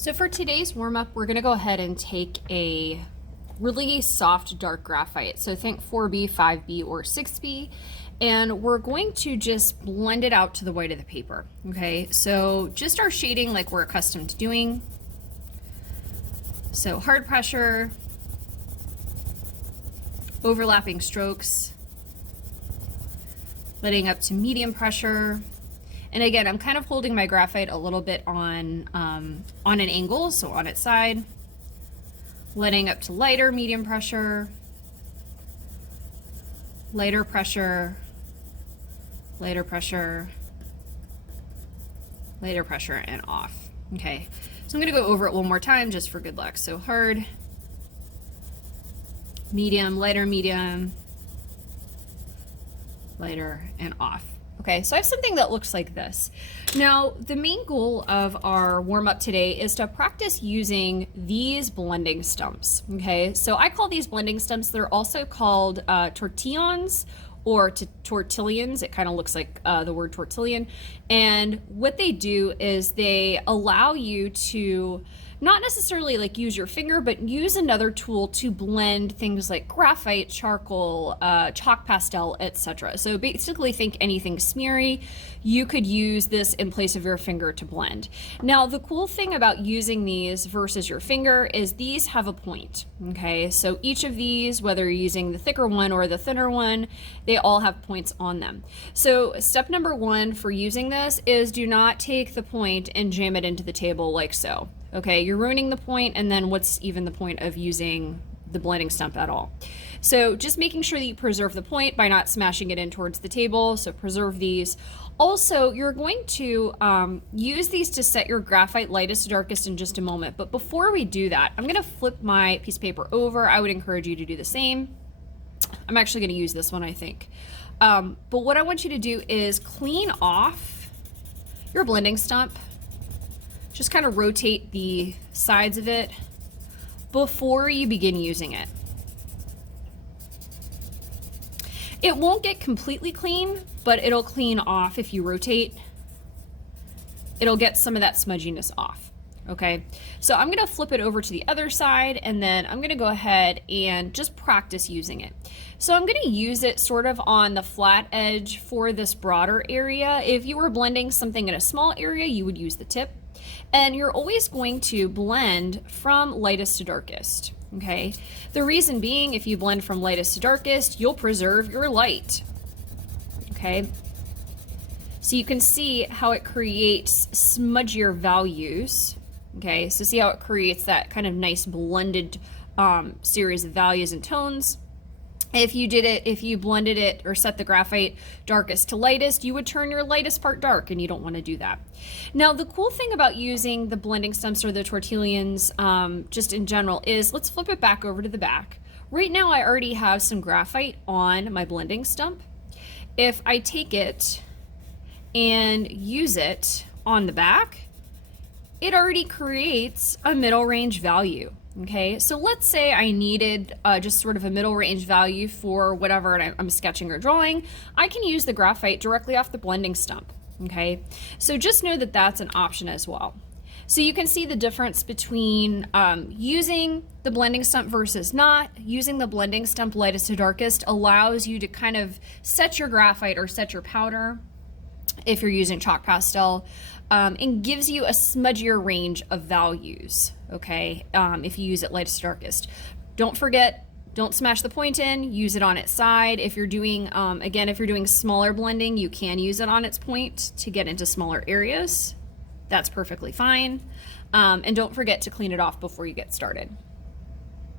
So for today's warm-up, we're gonna go ahead and take a really soft dark graphite. So think 4B, 5B, or 6B. And we're going to just blend it out to the white of the paper, okay? So just our shading like we're accustomed to doing. So hard pressure, overlapping strokes, letting up to medium pressure. And again, I'm kind of holding my graphite a little bit on an angle, so on its side. Letting up to lighter, medium pressure, lighter pressure, lighter pressure, lighter pressure, and off. Okay, so I'm gonna go over it one more time just for good luck. So hard, medium, lighter, and off. Okay, so I have something that looks like this. Now, the main goal of our warm-up today is to practice using these blending stumps, okay? So I call these blending stumps, they're also called tortillons or tortillions. It kind of looks like the word tortillion. And what they do is they allow you to not necessarily like use your finger, but use another tool to blend things like graphite, charcoal, chalk pastel, etc. So basically think anything smeary, you could use this in place of your finger to blend. Now, the cool thing about using these versus your finger is these have a point, okay? So each of these, whether you're using the thicker one or the thinner one, they all have points on them. So step number one for using this is do not take the point and jam it into the table like so. Okay, you're ruining the point, and then what's even the point of using the blending stump at all? So just making sure that you preserve the point by not smashing it in towards the table, so preserve these. Also, you're going to use these to set your graphite lightest to darkest in just a moment, but before we do that, I'm gonna flip my piece of paper over. I would encourage you to do the same. I'm actually gonna use this one, I think. But what I want you to do is clean off your blending stump. Just kind of rotate the sides of it before you begin using it. It won't get completely clean, but it'll clean off if you rotate. It'll get some of that smudginess off, okay? So I'm gonna flip it over to the other side, and then I'm gonna go ahead and just practice using it. So I'm gonna use it sort of on the flat edge for this broader area. If you were blending something in a small area, you would use the tip. And you're always going to blend from lightest to darkest, okay? The reason being, if you blend from lightest to darkest, you'll preserve your light, okay? So you can see how it creates smudgier values, okay? So see how it creates that kind of nice blended series of values and tones. If you blended it or set the graphite darkest to lightest, you would turn your lightest part dark, and you don't want to do that. Now, the cool thing about using the blending stumps or the tortillions just in general is, let's flip it back over to the back. Right now, I already have some graphite on my blending stump. If I take it and use it on the back, it already creates a middle range value. Okay, so let's say I needed just sort of a middle range value for whatever I'm sketching or drawing. I can use the graphite directly off the blending stump, okay? So just know that that's an option as well. So you can see the difference between using the blending stump versus not. Using the blending stump lightest to darkest allows you to kind of set your graphite or set your powder if you're using chalk pastel, and gives you a smudgier range of values, okay, if you use it lightest to darkest. Don't forget, don't smash the point in, use it on its side. If you're doing, again, if you're doing smaller blending, you can use it on its point to get into smaller areas. That's perfectly fine. And don't forget to clean it off before you get started.